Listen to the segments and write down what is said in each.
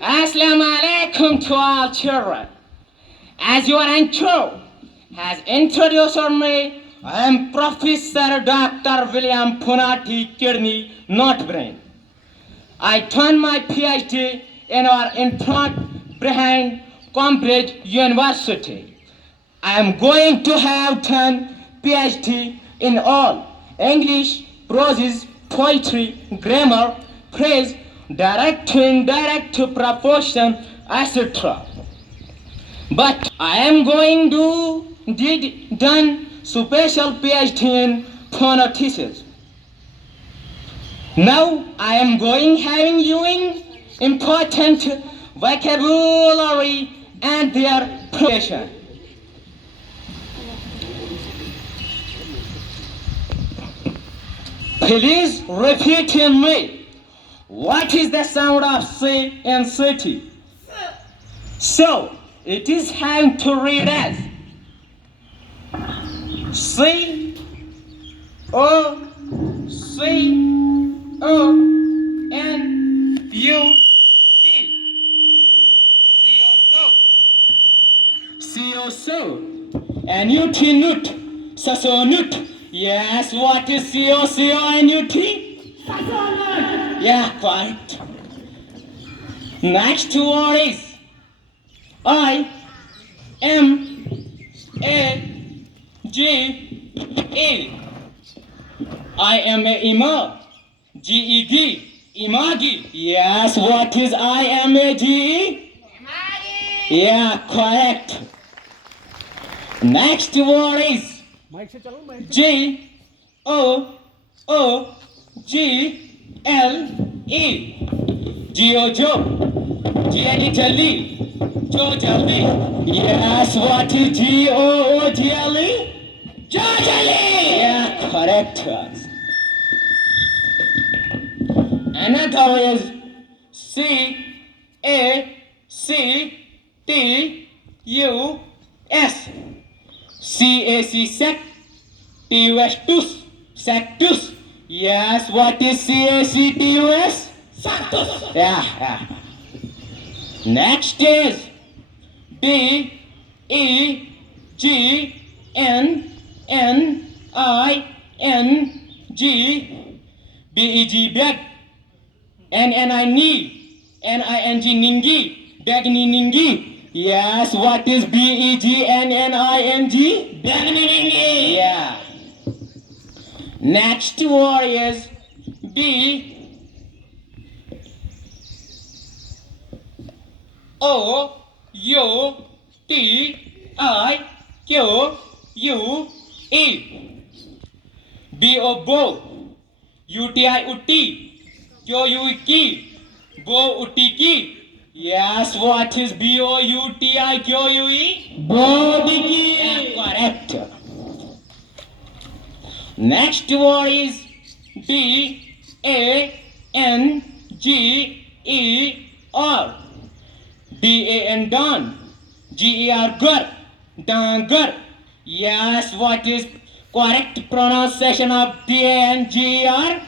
Assalamu alaikum to all children. As your intro has introduced me, I am Professor Dr. William Punati Kidney, not brain. I done my PhD in our in front behind Cambridge University. I am going to have done PhD in all English, prose, poetry, grammar, phrase, direct to indirect to proportion, etc. But I am going to done special PhD in phonetics. Now I am going having you in important vocabulary and their pronunciation. Please repeat in me. What is the sound of C in city? So it is time to read as C O C O N U T. So and U T nut. So nut. Yes, what is C O N U T? Yeah, quite. Next word is I M A G E. I am a Imam. G-E-G. Imagi. Yes, what is I-M-A-G-E? Imagi. Yeah, correct. Next word is G-O-O-G-L-E. Geo. G-L-E Jali. Jo Jali. Yes, what is G-O-O-G-L-E? Jo Jali. Yeah, correct. Another is C-A-C-T-U-S. C-A-C sect, T-U-S tus, sectus. Yes, what is C-A-C-T-U-S? Sectus. Yeah. Next is B-E-G-N-N-I-N-G. B-E-G beg. N-N-I knee. N-I-N-G ningi. Begni ningi. Yes, what is B-E-G-N-N-I-N-G? Begni ningi. Yeah. Next word is B-O-U-T-I-Q-U-E. B-O bow. U-T-I uti. Q-U-E. Bo uti. Yes, what is B-O-U-T-I-Q-U-E? Bodiki. Correct. Next word is D-A-N-G-E-R. D-A-N Don. G-E-R Gur. Dangur. Yes, what is correct pronunciation of D-A-N-G-E-R?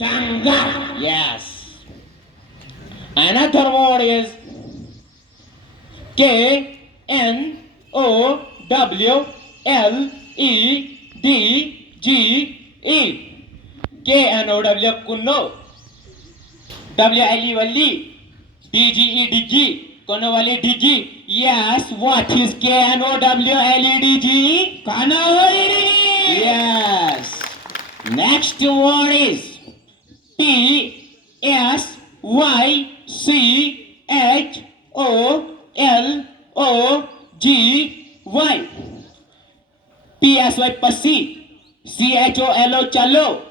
Dangur. Yes. Another word is K-N-O-W-L-E-D-G-E. K-N-O-W Kunno. W-L-E Walli. D-G-E Digi. Kono Walli Digi. Yes, what is K-N-O-W-L-E-D-G-E? Kono Walli Digi. Yes. Next word is P-S-Y-C-H-O-L-O-G-Y. P-S-Y Pasi. C-H-O-L-O Chalo.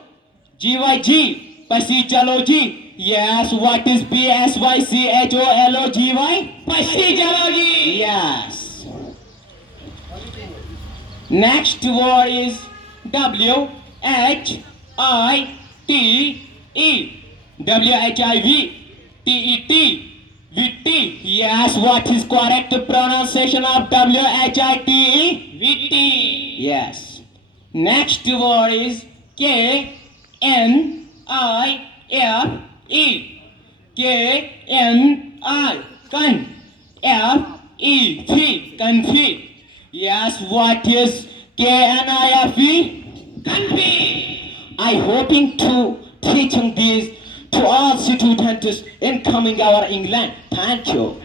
G-Y-G. Pasi Chalo G. Yes, what is P-S-Y-C-H-O-L-O-G-Y? Pasi Chalo G. Yes. Next word is W-H-I-T-E. W-H-I-V-T-E-T. Vitti. Yes, what is correct pronunciation of W-H-I-T-E? Vitti. Yes. Next word is K-N-I-F-E. K-N-I-F-E. K-N-I-F-E-T, confit. Yes, what is K-N-I-F-E? Confit. I hoping to teaching this to all students in coming our England. Thank you.